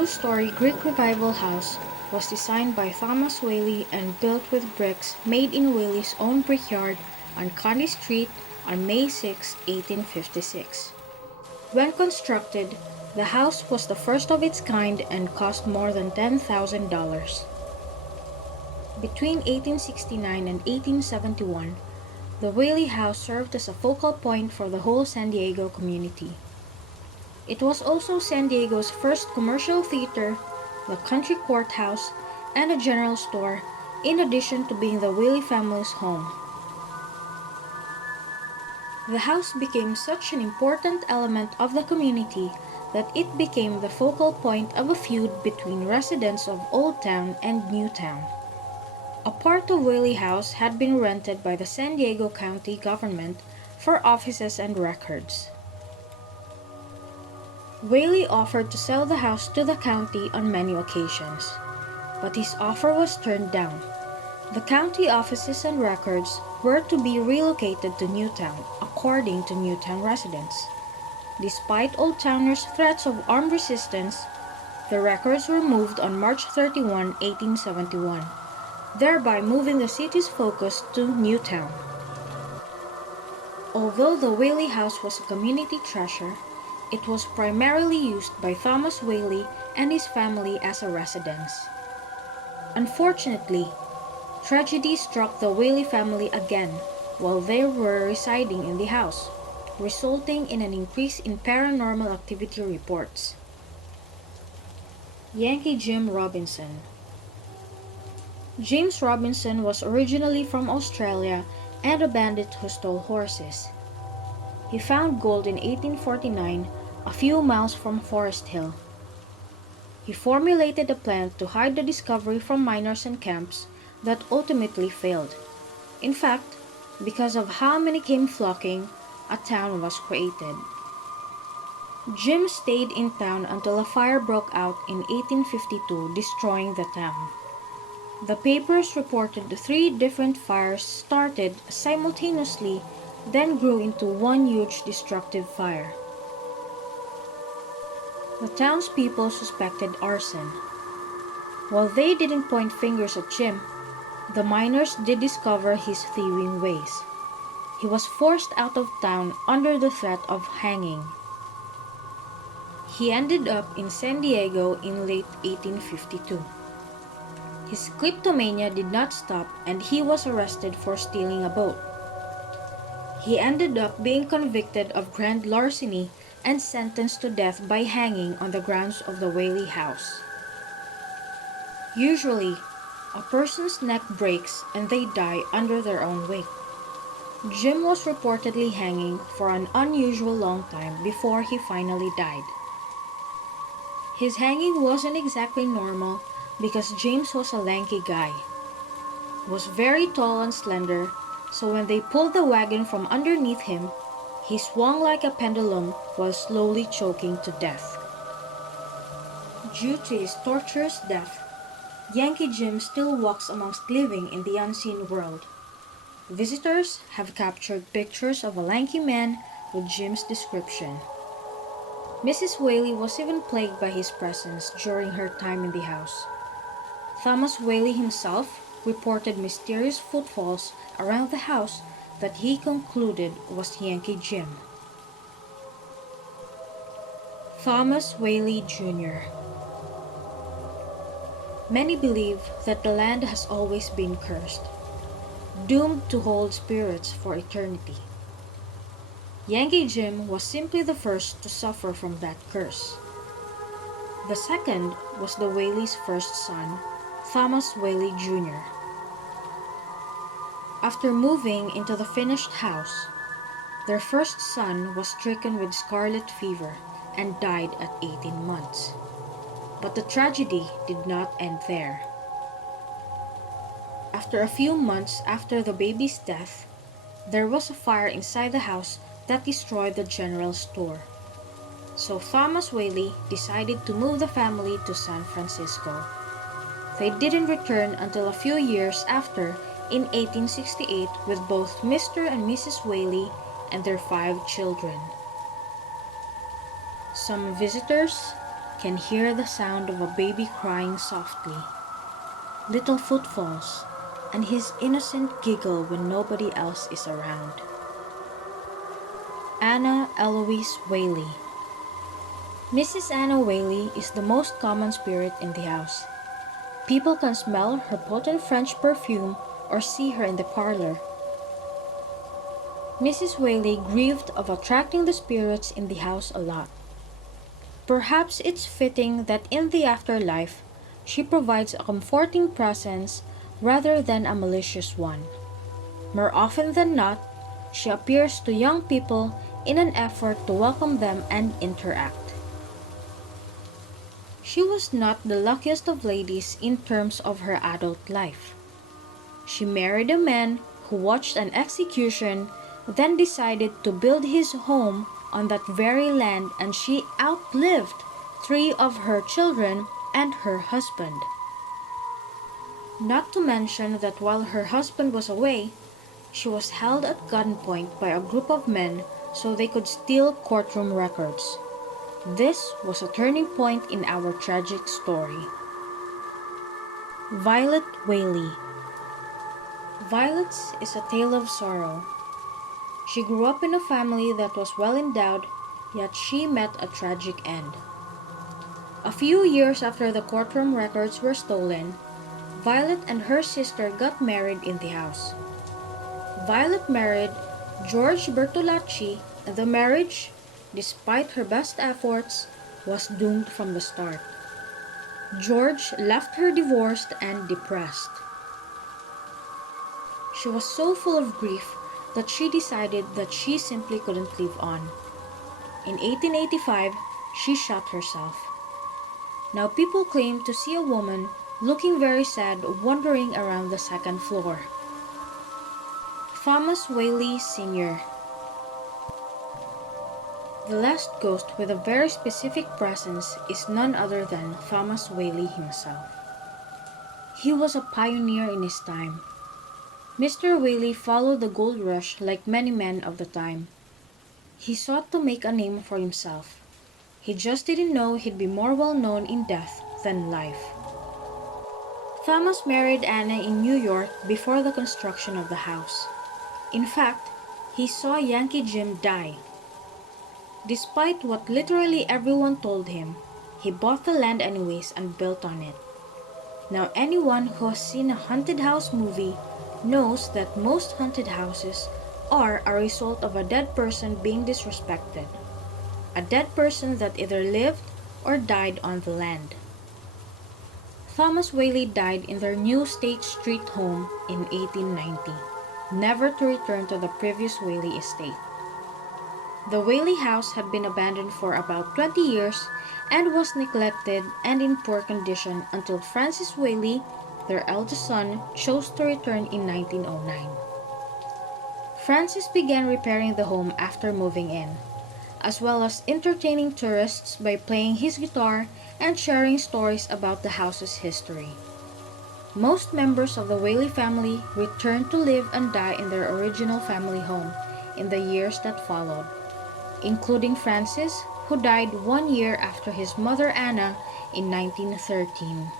two-story Greek Revival house was designed by Thomas Whaley and built with bricks made in Whaley's own brickyard on Condy Street on May 6, 1856. When constructed, the house was the first of its kind and cost more than $10,000. Between 1869 and 1871, the Whaley House served as a focal point for the whole San Diego community. It was also San Diego's first commercial theater, the country courthouse, and a general store, in addition to being the Whaley family's home. The house became such an important element of the community that it became the focal point of a feud between residents of Old Town and New Town. A part of Whaley House had been rented by the San Diego County government for offices and records. Whaley offered to sell the house to the county on many occasions, but his offer was turned down. The county offices and records were to be relocated to Newtown, according to Newtown residents. Despite Old Towners' threats of armed resistance, the records were moved on March 31, 1871, thereby moving the city's focus to Newtown. Although the Whaley House was a community treasure, it was primarily used by Thomas Whaley and his family as a residence. Unfortunately, tragedy struck the Whaley family again while they were residing in the house, resulting in an increase in paranormal activity reports. Yankee Jim Robinson. James Robinson was originally from Australia and a bandit who stole horses. He found gold in 1849, a few miles from Forest Hill. He formulated a plan to hide the discovery from miners and camps that ultimately failed. In fact, because of how many came flocking, a town was created. Jim stayed in town until a fire broke out in 1852, destroying the town. The papers reported 3 different fires started simultaneously, then grew into one huge destructive fire. The townspeople suspected arson. While they didn't point fingers at Jim, the miners did discover his thieving ways. He was forced out of town under the threat of hanging. He ended up in San Diego in late 1852. His kleptomania did not stop and he was arrested for stealing a boat. He ended up being convicted of grand larceny and sentenced to death by hanging on the grounds of the Whaley House. Usually, a person's neck breaks and they die under their own weight. Jim was reportedly hanging for an unusual long time before he finally died. His hanging wasn't exactly normal because James was a lanky guy. He was very tall and slender, so when they pulled the wagon from underneath him, he swung like a pendulum while slowly choking to death. Due to his torturous death, Yankee Jim still walks amongst living in the unseen world. Visitors have captured pictures of a lanky man with Jim's description. Mrs. Whaley was even plagued by his presence during her time in the house. Thomas Whaley himself reported mysterious footfalls around the house that he concluded was Yankee Jim. Thomas Whaley Jr. Many believe that the land has always been cursed, doomed to hold spirits for eternity. Yankee Jim was simply the first to suffer from that curse. The second was the Whaley's first son, Thomas Whaley Jr. After moving into the finished house, their first son was stricken with scarlet fever and died at 18 months. But the tragedy did not end there. After a few months after the baby's death, there was a fire inside the house that destroyed the general store. So Thomas Whaley decided to move the family to San Francisco. They didn't return until a few years after, in 1868, with both Mr. and Mrs. Whaley and their 5 children. Some visitors can hear the sound of a baby crying softly, little footfalls, and his innocent giggle when nobody else is around. Anna Eloise Whaley. Mrs. Anna Whaley is the most common spirit in the house. People can smell her potent French perfume or see her in the parlor. Mrs. Whaley grieved of attracting the spirits in the house a lot. Perhaps it's fitting that in the afterlife, she provides a comforting presence rather than a malicious one. More often than not, she appears to young people in an effort to welcome them and interact. She was not the luckiest of ladies in terms of her adult life. She married a man who watched an execution, then decided to build his home on that very land, and she outlived 3 of her children and her husband. Not to mention that while her husband was away, she was held at gunpoint by a group of men so they could steal courtroom records. This was a turning point in our tragic story. Violet Whaley. Violet's is a tale of sorrow. She grew up in a family that was well endowed, yet she met a tragic end. A few years after the courtroom records were stolen, Violet and her sister got married in the house. Violet married George Bertolacci, and the marriage, despite her best efforts, was doomed from the start. George left her divorced and depressed. She was so full of grief that she decided that she simply couldn't live on. In 1885, she shot herself. Now people claim to see a woman looking very sad wandering around the second floor. Thomas Whaley Sr. The last ghost with a very specific presence is none other than Thomas Whaley himself. He was a pioneer in his time. Mr. Whaley followed the gold rush like many men of the time. He sought to make a name for himself. He just didn't know he'd be more well known in death than life. Thomas married Anna in New York before the construction of the house. In fact, he saw Yankee Jim die. Despite what literally everyone told him, he bought the land anyways and built on it. Now anyone who has seen a haunted house movie knows that most haunted houses are a result of a dead person being disrespected. A dead person that either lived or died on the land. Thomas Whaley died in their new State Street home in 1890, never to return to the previous Whaley estate. The Whaley House had been abandoned for about 20 years and was neglected and in poor condition until Francis Whaley, their eldest son, chose to return in 1909. Francis began repairing the home after moving in, as well as entertaining tourists by playing his guitar and sharing stories about the house's history. Most members of the Whaley family returned to live and die in their original family home in the years that followed, including Francis, who died 1 year after his mother Anna in 1913.